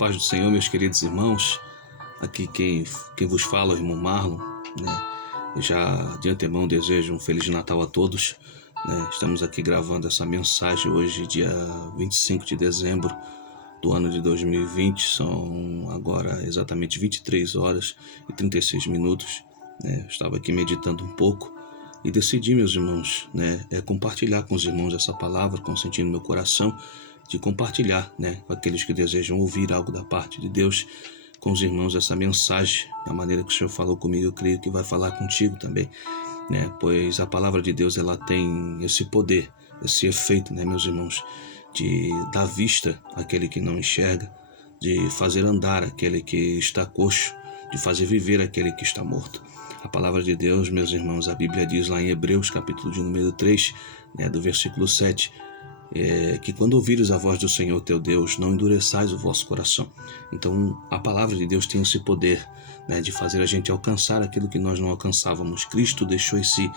paz do Senhor, meus queridos irmãos. Aqui quem vos fala é o irmão Marlon, né? Já de antemão desejo um Feliz Natal a todos, né? Estamos aqui gravando essa mensagem hoje, dia 25 de dezembro do ano de 2020. São agora exatamente 23 horas e 36 minutos. Né? Estava aqui meditando um pouco e decidi, meus irmãos, né, compartilhar com os irmãos essa palavra, consentindo no meu coração de compartilhar, né, com aqueles que desejam ouvir algo da parte de Deus, com os irmãos essa mensagem. Da maneira que o Senhor falou comigo, eu creio que vai falar contigo também, né, pois a palavra de Deus ela tem esse poder, esse efeito, né, meus irmãos, de dar vista àquele que não enxerga, de fazer andar aquele que está coxo, de fazer viver aquele que está morto. A palavra de Deus, meus irmãos, a Bíblia diz lá em Hebreus, capítulo de número 3, né, do versículo 7, que quando ouvires a voz do Senhor teu Deus, não endureçais o vosso coração. Então, a palavra de Deus tem esse poder, né, de fazer a gente alcançar aquilo que nós não alcançávamos. Cristo deixou esse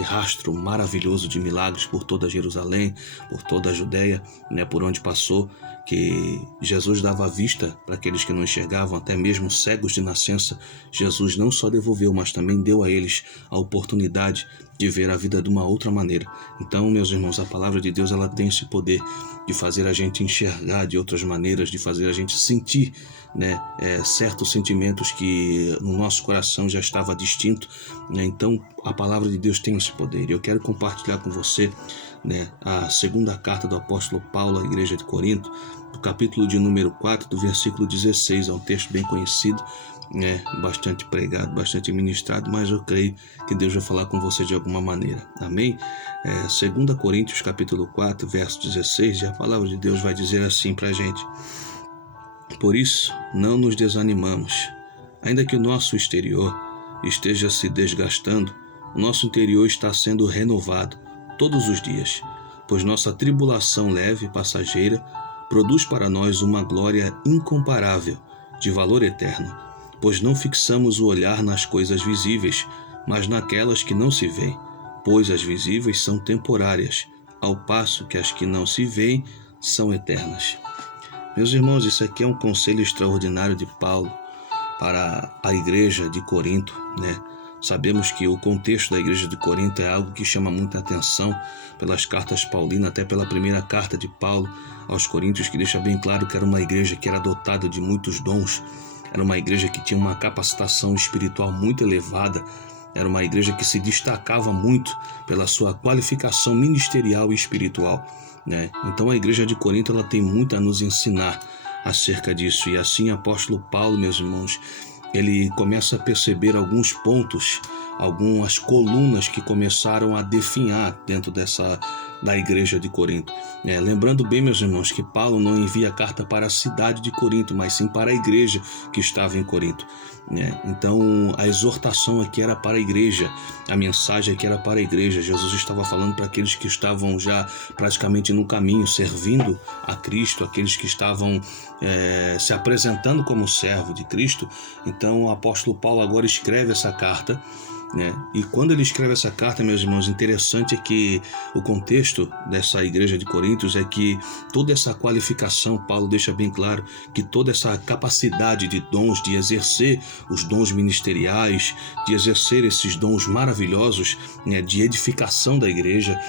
rastro maravilhoso de milagres por toda Jerusalém, por toda a Judéia, né, por onde passou, que Jesus dava vista para aqueles que não enxergavam, até mesmo cegos de nascença. Jesus não só devolveu, mas também deu a eles a oportunidade de ver a vida de uma outra maneira. Então, meus irmãos, a palavra de Deus ela tem esse poder de fazer a gente enxergar de outras maneiras, de fazer a gente sentir, né, certos sentimentos que no nosso coração já estava distinto, né? Então, a palavra de Deus tem esse poder. Eu quero compartilhar com você, né, a segunda carta do apóstolo Paulo à igreja de Corinto, do capítulo de número 4, do versículo 16. É um texto bem conhecido, né, bastante pregado, bastante ministrado, mas eu creio que Deus vai falar com você de alguma maneira. Amém? 2 Coríntios capítulo 4, verso 16, e a palavra de Deus vai dizer assim para a gente: por isso, não nos desanimamos. Ainda que o nosso exterior esteja se desgastando, o nosso interior está sendo renovado todos os dias, pois nossa tribulação leve e passageira produz para nós uma glória incomparável, de valor eterno, pois não fixamos o olhar nas coisas visíveis, mas naquelas que não se veem, pois as visíveis são temporárias, ao passo que as que não se veem são eternas. Meus irmãos, isso aqui é um conselho extraordinário de Paulo para a igreja de Corinto, né? Sabemos que o contexto da igreja de Corinto é algo que chama muita atenção pelas cartas paulinas, até pela primeira carta de Paulo aos Coríntios, que deixa bem claro que era uma igreja que era dotada de muitos dons, era uma igreja que tinha uma capacitação espiritual muito elevada, era uma igreja que se destacava muito pela sua qualificação ministerial e espiritual, né? Então a igreja de Corinto ela tem muito a nos ensinar acerca disso, e assim o apóstolo Paulo, meus irmãos, ele começa a perceber alguns pontos, algumas colunas que começaram a definhar dentro da igreja de Corinto. Lembrando bem, meus irmãos, que Paulo não envia a carta para a cidade de Corinto, mas sim para a igreja que estava em Corinto. Então a exortação aqui era para a igreja, a mensagem aqui era para a igreja. Jesus estava falando para aqueles que estavam já praticamente no caminho, servindo a Cristo, aqueles que estavam se apresentando como servo de Cristo. Então o apóstolo Paulo agora escreve essa carta, né? E quando ele escreve essa carta, meus irmãos, interessante é que o contexto dessa igreja de Coríntios é que toda essa qualificação, Paulo deixa bem claro que toda essa capacidade de dons, de exercer os dons ministeriais, de exercer esses dons maravilhosos, né, de edificação da igreja,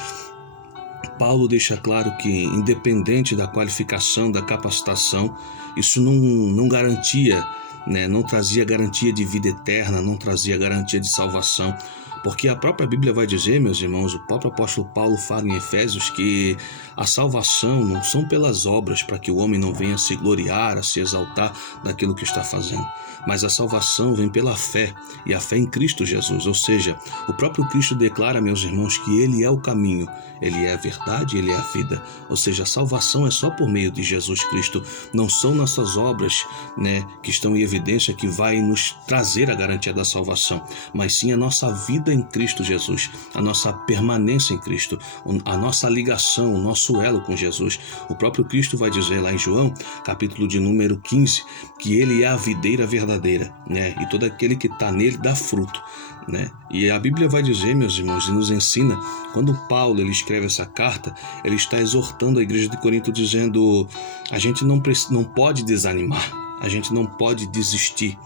Paulo deixa claro que, independente da qualificação, da capacitação, isso não garantia, né, não trazia garantia de vida eterna, não trazia garantia de salvação, porque a própria Bíblia vai dizer, meus irmãos, o próprio apóstolo Paulo fala em Efésios que a salvação não são pelas obras, para que o homem não venha se gloriar, a se exaltar daquilo que está fazendo, mas a salvação vem pela fé, e a fé em Cristo Jesus. Ou seja, o próprio Cristo declara, meus irmãos, que Ele é o caminho, Ele é a verdade, Ele é a vida. Ou seja, a salvação é só por meio de Jesus Cristo. Não são nossas obras, né, que estão em evidência que vai nos trazer a garantia da salvação, mas sim a nossa vida vida em Cristo Jesus, a nossa permanência em Cristo, a nossa ligação, o nosso elo com Jesus. O próprio Cristo vai dizer lá em João, capítulo de número 15, que ele é a videira verdadeira, né? E todo aquele que está nele dá fruto, né? E a Bíblia vai dizer, meus irmãos, e nos ensina, quando Paulo ele escreve essa carta, ele está exortando a igreja de Corinto, dizendo: a gente não pode desanimar, a gente não pode desistir,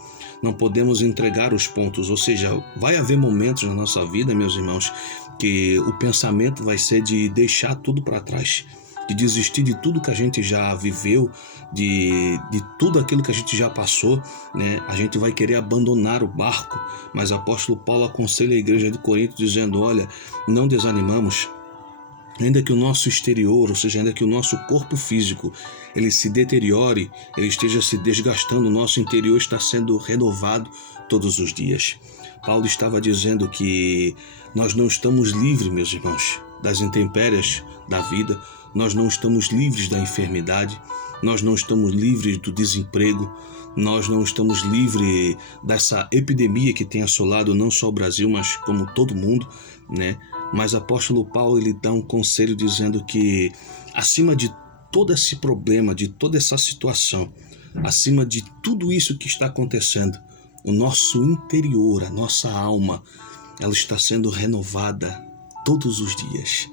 não podemos entregar os pontos. Ou seja, vai haver momentos na nossa vida, meus irmãos, que o pensamento vai ser de deixar tudo para trás, de desistir de tudo que a gente já viveu, de tudo aquilo que a gente já passou, né? A gente vai querer abandonar o barco, mas o apóstolo Paulo aconselha a igreja de Corinto dizendo: olha, não desanimamos. Ainda que o nosso exterior, ou seja, ainda que o nosso corpo físico, ele se deteriore, ele esteja se desgastando, o nosso interior está sendo renovado todos os dias. Paulo estava dizendo que nós não estamos livres, meus irmãos, das intempéries da vida, nós não estamos livres da enfermidade, nós não estamos livres do desemprego, nós não estamos livres dessa epidemia que tem assolado não só o Brasil, mas como todo mundo, né? Mas o apóstolo Paulo ele dá um conselho dizendo que acima de todo esse problema, de toda essa situação, acima de tudo isso que está acontecendo, o nosso interior, a nossa alma, ela está sendo renovada todos os dias.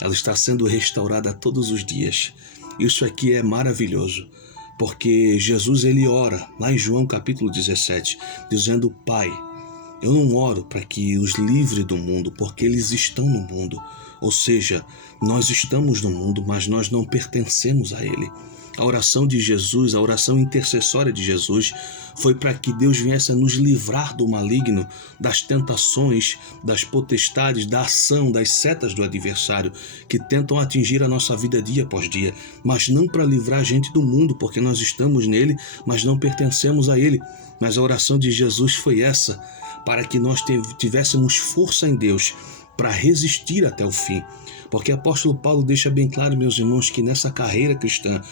Ela está sendo restaurada todos os dias. Isso aqui é maravilhoso, porque Jesus ele ora lá em João capítulo 17, dizendo: Pai, eu não oro para que os livre do mundo, porque eles estão no mundo. Ou seja, nós estamos no mundo, mas nós não pertencemos a ele. A oração de Jesus, a oração intercessória de Jesus, foi para que Deus viesse a nos livrar do maligno, das tentações, das potestades, da ação, das setas do adversário, que tentam atingir a nossa vida dia após dia, mas não para livrar a gente do mundo, porque nós estamos nele, mas não pertencemos a ele. Mas a oração de Jesus foi essa, para que nós tivéssemos força em Deus para resistir até o fim. Porque o apóstolo Paulo deixa bem claro, meus irmãos, que nessa carreira cristã,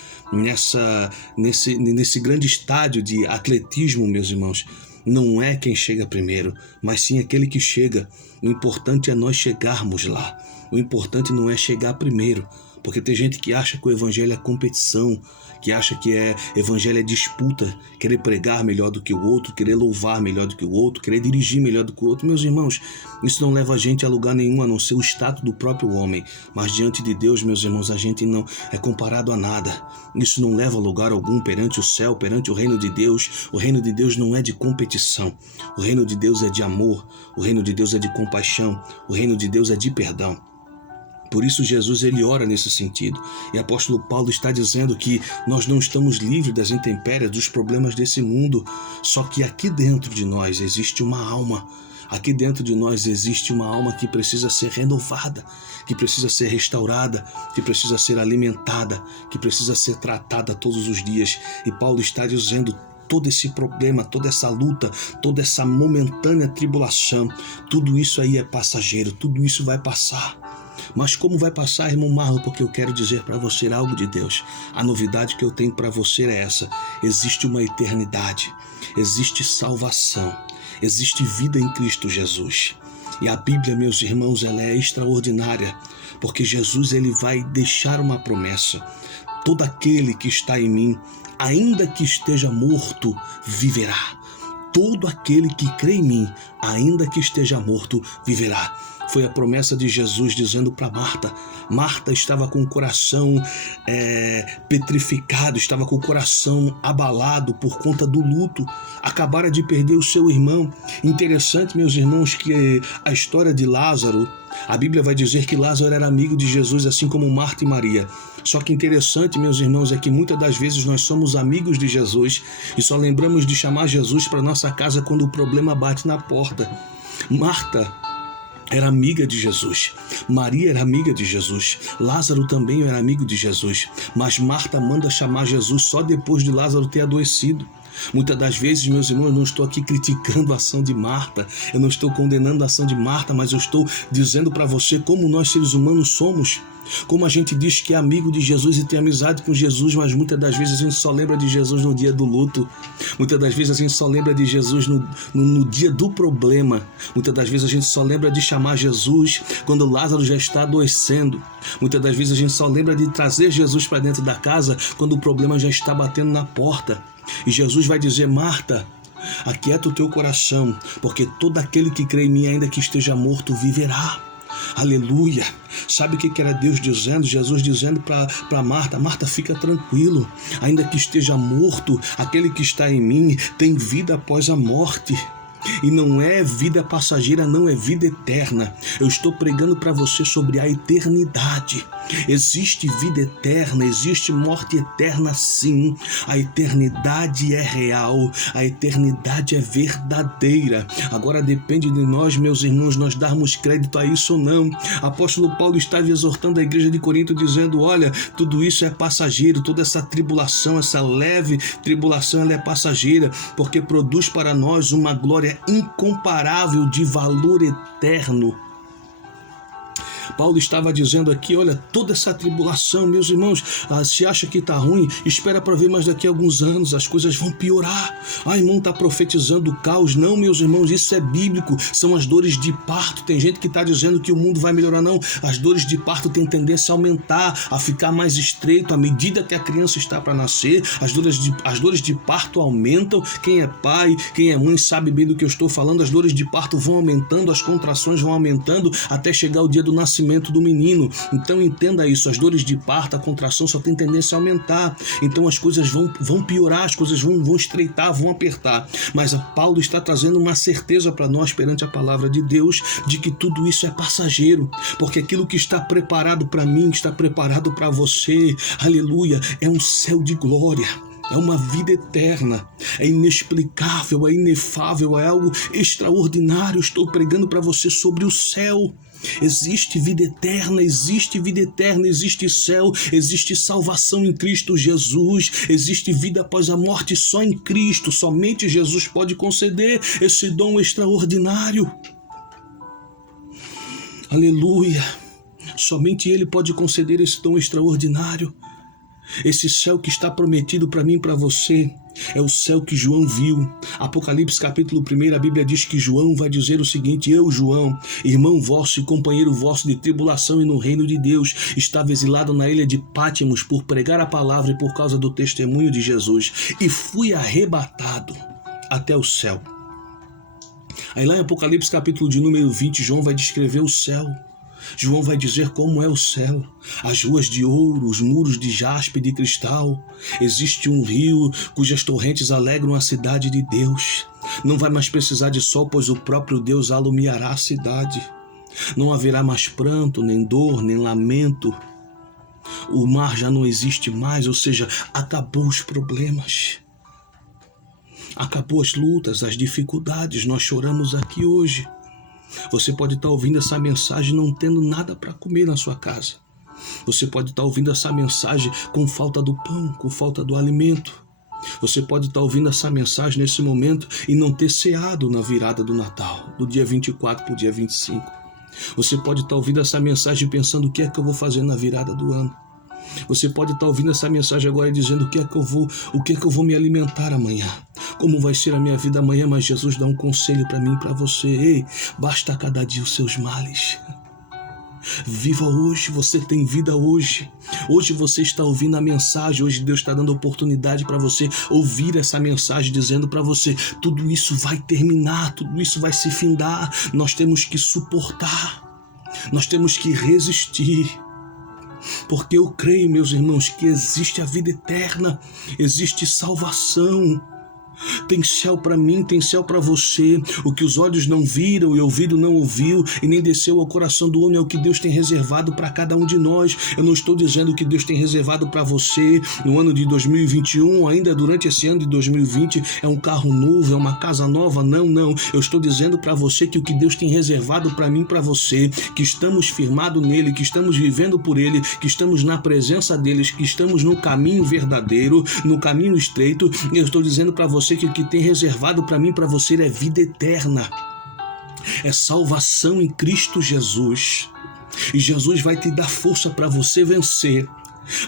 nesse grande estádio de atletismo, meus irmãos, não é quem chega primeiro, mas sim aquele que chega. O importante é nós chegarmos lá. O importante não é chegar primeiro, porque tem gente que acha que o evangelho é competição, que acha que evangelho é disputa, querer pregar melhor do que o outro, querer louvar melhor do que o outro, querer dirigir melhor do que o outro. Meus irmãos, isso não leva a gente a lugar nenhum, a não ser o status do próprio homem. Mas diante de Deus, meus irmãos, a gente não é comparado a nada. Isso não leva a lugar algum perante o céu, perante o reino de Deus. O reino de Deus não é de competição. O reino de Deus é de amor. O reino de Deus é de compaixão. O reino de Deus é de perdão. Por isso Jesus ele ora nesse sentido. E o apóstolo Paulo está dizendo que nós não estamos livres das intempéries, dos problemas desse mundo. Só que aqui dentro de nós existe uma alma. Aqui dentro de nós existe uma alma que precisa ser renovada, que precisa ser restaurada, que precisa ser alimentada, que precisa ser tratada todos os dias. E Paulo está dizendo: todo esse problema, toda essa luta, toda essa momentânea tribulação, tudo isso aí é passageiro, tudo isso vai passar. Mas como vai passar, irmão Marlon? Porque eu quero dizer para você algo de Deus. A novidade que eu tenho para você é essa: existe uma eternidade, existe salvação, existe vida em Cristo Jesus. E a Bíblia, meus irmãos, ela é extraordinária, porque Jesus ele vai deixar uma promessa: todo aquele que está em mim, ainda que esteja morto, viverá. Todo aquele que crê em mim, ainda que esteja morto, viverá. Foi a promessa de Jesus dizendo para Marta. Marta estava com o coração petrificado, estava com o coração abalado por conta do luto. Acabara de perder o seu irmão. Interessante, meus irmãos, que a história de Lázaro, a Bíblia vai dizer que Lázaro era amigo de Jesus, assim como Marta e Maria. Só que interessante, meus irmãos, é que muitas das vezes nós somos amigos de Jesus e só lembramos de chamar Jesus para nossa casa quando o problema bate na porta. Marta era amiga de Jesus, Maria era amiga de Jesus, Lázaro também era amigo de Jesus, mas Marta manda chamar Jesus só depois de Lázaro ter adoecido. Muitas das vezes, meus irmãos, eu não estou aqui criticando a ação de Marta, eu não estou condenando a ação de Marta, mas eu estou dizendo para você como nós seres humanos somos. Como a gente diz que é amigo de Jesus e tem amizade com Jesus, mas muitas das vezes a gente só lembra de Jesus no dia do luto. Muitas das vezes a gente só lembra de Jesus no dia do problema. Muitas das vezes a gente só lembra de chamar Jesus quando Lázaro já está adoecendo. Muitas das vezes a gente só lembra de trazer Jesus para dentro da casa quando o problema já está batendo na porta. E Jesus vai dizer: Marta, aquieta o teu coração, porque todo aquele que crê em mim, ainda que esteja morto, viverá. Aleluia. Sabe o que era Deus dizendo? Jesus dizendo para Marta: Marta, fica tranquilo, ainda que esteja morto, aquele que está em mim tem vida após a morte. E não é vida passageira, não, é vida eterna. Eu estou pregando para você sobre a eternidade. Existe vida eterna, existe morte eterna, sim. A eternidade é real, a eternidade é verdadeira. Agora depende de nós, meus irmãos, nós darmos crédito a isso ou não. Apóstolo Paulo estava exortando a igreja de Corinto dizendo: olha, tudo isso é passageiro, toda essa tribulação, essa leve tribulação, ela é passageira, porque produz para nós uma glória incomparável de valor eterno. Paulo estava dizendo aqui: olha, toda essa tribulação, meus irmãos, se acha que está ruim, espera para ver, mas daqui a alguns anos as coisas vão piorar. Irmão, está profetizando o caos. Não, meus irmãos, isso é bíblico, são as dores de parto. Tem gente que está dizendo que o mundo vai melhorar. Não, as dores de parto têm tendência a aumentar, a ficar mais estreito à medida que a criança está para nascer. As dores de parto aumentam. Quem é pai, quem é mãe sabe bem do que eu estou falando. As dores de parto vão aumentando, as contrações vão aumentando até chegar o dia do nascimento do menino. Então entenda isso, as dores de parto, a contração só tem tendência a aumentar. Então as coisas vão piorar, as coisas vão estreitar, vão apertar. Mas Paulo está trazendo uma certeza para nós perante a palavra de Deus de que tudo isso é passageiro, porque aquilo que está preparado para mim, está preparado para você, aleluia, é um céu de glória. É uma vida eterna, é inexplicável, é inefável, é algo extraordinário. Estou pregando para você sobre o céu. Existe vida eterna, existe céu, existe salvação em Cristo Jesus, existe vida após a morte só em Cristo. Somente Jesus pode conceder esse dom extraordinário. Aleluia! Somente Ele pode conceder esse dom extraordinário. Esse céu que está prometido para mim e para você é o céu que João viu. Apocalipse capítulo 1, a Bíblia diz que João vai dizer o seguinte: eu, João, irmão vosso e companheiro vosso de tribulação e no reino de Deus, estava exilado na ilha de Pátimos por pregar a palavra e por causa do testemunho de Jesus, e fui arrebatado até o céu. Aí lá em Apocalipse capítulo de número 20, João vai descrever o céu. João vai dizer como é o céu: as ruas de ouro, os muros de jaspe e de cristal. Existe um rio cujas torrentes alegram a cidade de Deus. Não vai mais precisar de sol, pois o próprio Deus alumiará a cidade. Não haverá mais pranto, nem dor, nem lamento. O mar já não existe mais, ou seja, acabou os problemas. Acabou as lutas, as dificuldades. Nós choramos aqui hoje. Você pode estar ouvindo essa mensagem não tendo nada para comer na sua casa. Você pode estar ouvindo essa mensagem com falta do pão, com falta do alimento. Você pode estar ouvindo essa mensagem nesse momento e não ter ceado na virada do Natal, do dia 24 para o dia 25. Você pode estar ouvindo essa mensagem pensando: o que é que eu vou fazer na virada do ano? Você pode estar ouvindo essa mensagem agora dizendo: o que é que eu vou me alimentar amanhã? Como vai ser a minha vida amanhã? Mas Jesus dá um conselho para mim e para você: ei, basta cada dia os seus males. Viva hoje, você tem vida hoje. Hoje você está ouvindo a mensagem, hoje Deus está dando oportunidade para você ouvir essa mensagem dizendo para você: tudo isso vai terminar, tudo isso vai se findar. Nós temos que suportar, nós temos que resistir. Porque eu creio, meus irmãos, que existe a vida eterna, existe salvação. Tem céu para mim, tem céu para você. O que os olhos não viram e o ouvido não ouviu e nem desceu ao coração do homem é o que Deus tem reservado para cada um de nós. Eu não estou dizendo que Deus tem reservado para você no ano de 2021, ainda durante esse ano de 2020, é um carro novo, é uma casa nova. Não. Eu estou dizendo para você que o que Deus tem reservado para mim e para você, que estamos firmados nele, que estamos vivendo por ele, que estamos na presença deles, que estamos no caminho verdadeiro, no caminho estreito. Eu estou dizendo para você sei que o que tem reservado para mim e para você é vida eterna. É salvação em Cristo Jesus. E Jesus vai te dar força para você vencer,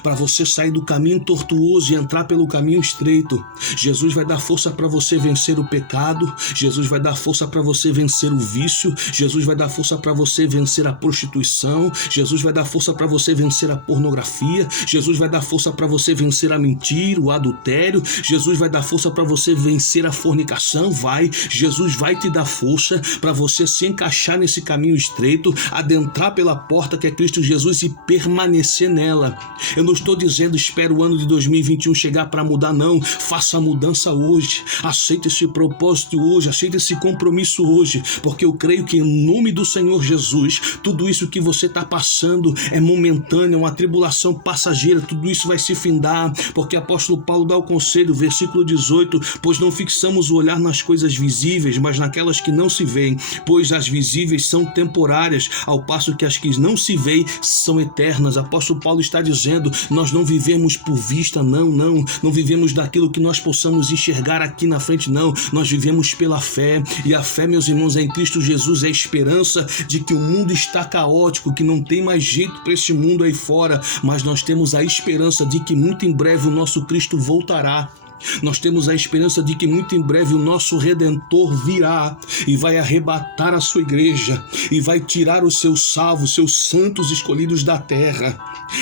para você sair do caminho tortuoso e entrar pelo caminho estreito. Jesus vai dar força para você vencer o pecado. Jesus vai dar força para você vencer o vício. Jesus vai dar força para você vencer a prostituição. Jesus vai dar força para você vencer a pornografia. Jesus vai dar força para você vencer a mentira, o adultério. Jesus vai dar força para você vencer a fornicação. Jesus vai te dar força para você se encaixar nesse caminho estreito, adentrar pela porta que é Cristo Jesus e permanecer nela. Eu não estou dizendo espera o ano de 2021 chegar para mudar, não. Faça a mudança hoje. Aceite esse propósito hoje. Aceite esse compromisso hoje. Porque eu creio que em nome do Senhor Jesus, tudo isso que você está passando é momentâneo, é uma tribulação passageira. Tudo isso vai se findar. Porque o apóstolo Paulo dá o conselho, versículo 18, pois não fixamos o olhar nas coisas visíveis, mas naquelas que não se veem. Pois as visíveis são temporárias, ao passo que as que não se veem são eternas. O apóstolo Paulo está dizendo, nós não vivemos por vista, não vivemos daquilo que nós possamos enxergar aqui na frente, não. Nós vivemos pela fé, e a fé, meus irmãos, é em Cristo Jesus, é a esperança de que o mundo está caótico, que não tem mais jeito para esse mundo aí fora, mas nós temos a esperança de que muito em breve o nosso Cristo voltará. Nós temos a esperança de que muito em breve o nosso Redentor virá e vai arrebatar a sua igreja e vai tirar os seus salvos, seus santos escolhidos da terra.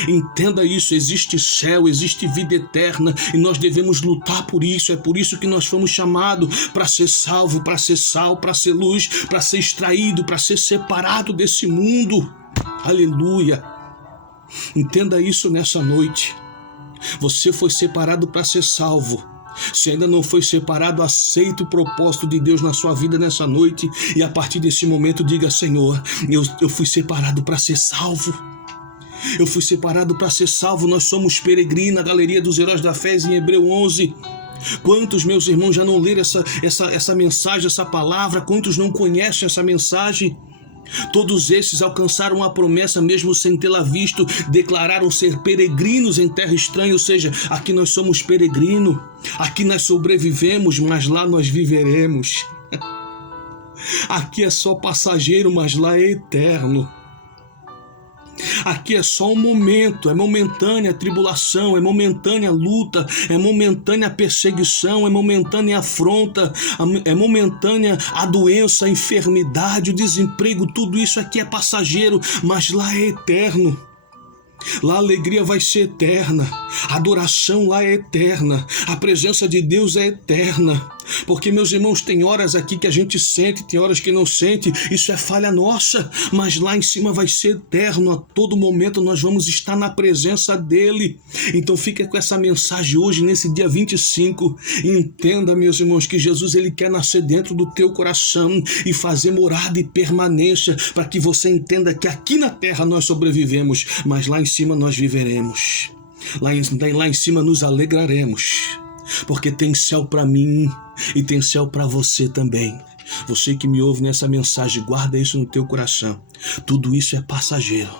Entenda isso, existe céu, existe vida eterna e nós devemos lutar por isso. É por isso que nós fomos chamados para ser salvo, para ser sal, para ser luz, para ser extraído, para ser separado desse mundo. Aleluia! Entenda isso nessa noite. Você foi separado para ser salvo. Se ainda não foi separado, aceite o propósito de Deus na sua vida nessa noite e a partir desse momento diga, Senhor, eu fui separado para ser salvo. Eu fui separado para ser salvo. Nós somos peregrinos, a galeria dos heróis da fé em Hebreu 11. Quantos, meus irmãos, já não leram essa mensagem, essa palavra? Quantos não conhecem essa mensagem? Todos esses alcançaram a promessa mesmo sem tê-la visto, declararam ser peregrinos em terra estranha, ou seja, aqui nós somos peregrinos, aqui nós sobrevivemos, mas lá nós viveremos. Aqui é só passageiro, mas lá é eterno. Aqui é só um momento, é momentânea a tribulação, é momentânea a luta, é momentânea a perseguição, é momentânea a afronta, é momentânea a doença, a enfermidade, o desemprego, tudo isso aqui é passageiro, mas lá é eterno. Lá a alegria vai ser eterna, a adoração lá é eterna, a presença de Deus é eterna. Porque, meus irmãos, tem horas aqui que a gente sente, tem horas que não sente, isso é falha nossa, mas lá em cima vai ser eterno, a todo momento nós vamos estar na presença dele. Então fica com essa mensagem hoje, nesse dia 25, e entenda, meus irmãos, que Jesus ele quer nascer dentro do teu coração e fazer morada e permanência, para que você entenda que aqui na terra nós sobrevivemos, mas lá em cima nós viveremos, lá em cima nos alegraremos. Porque tem céu para mim e tem céu para você também. Você que me ouve nessa mensagem, guarda isso no teu coração. Tudo isso é passageiro,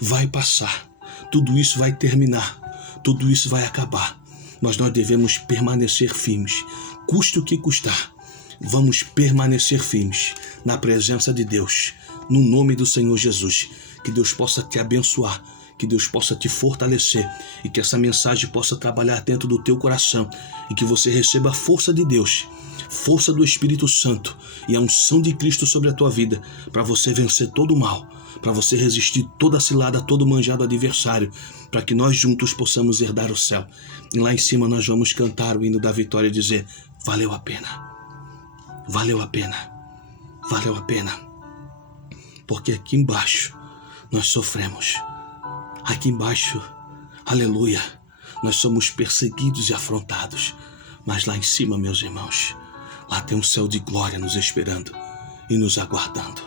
vai passar. Tudo isso vai terminar, tudo isso vai acabar. Mas nós devemos permanecer firmes, custe o que custar. Vamos permanecer firmes na presença de Deus, no nome do Senhor Jesus. Que Deus possa te abençoar, que Deus possa te fortalecer e que essa mensagem possa trabalhar dentro do teu coração e que você receba a força de Deus, força do Espírito Santo e a unção de Cristo sobre a tua vida para você vencer todo o mal, para você resistir toda a cilada, todo manjado adversário, para que nós juntos possamos herdar o céu. E lá em cima nós vamos cantar o hino da vitória e dizer, valeu a pena, valeu a pena, valeu a pena, porque aqui embaixo nós sofremos. Aqui embaixo, aleluia, nós somos perseguidos e afrontados. Mas lá em cima, meus irmãos, lá tem um céu de glória nos esperando e nos aguardando.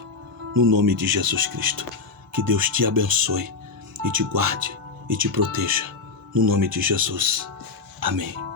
No nome de Jesus Cristo, que Deus te abençoe e te guarde e te proteja. No nome de Jesus. Amém.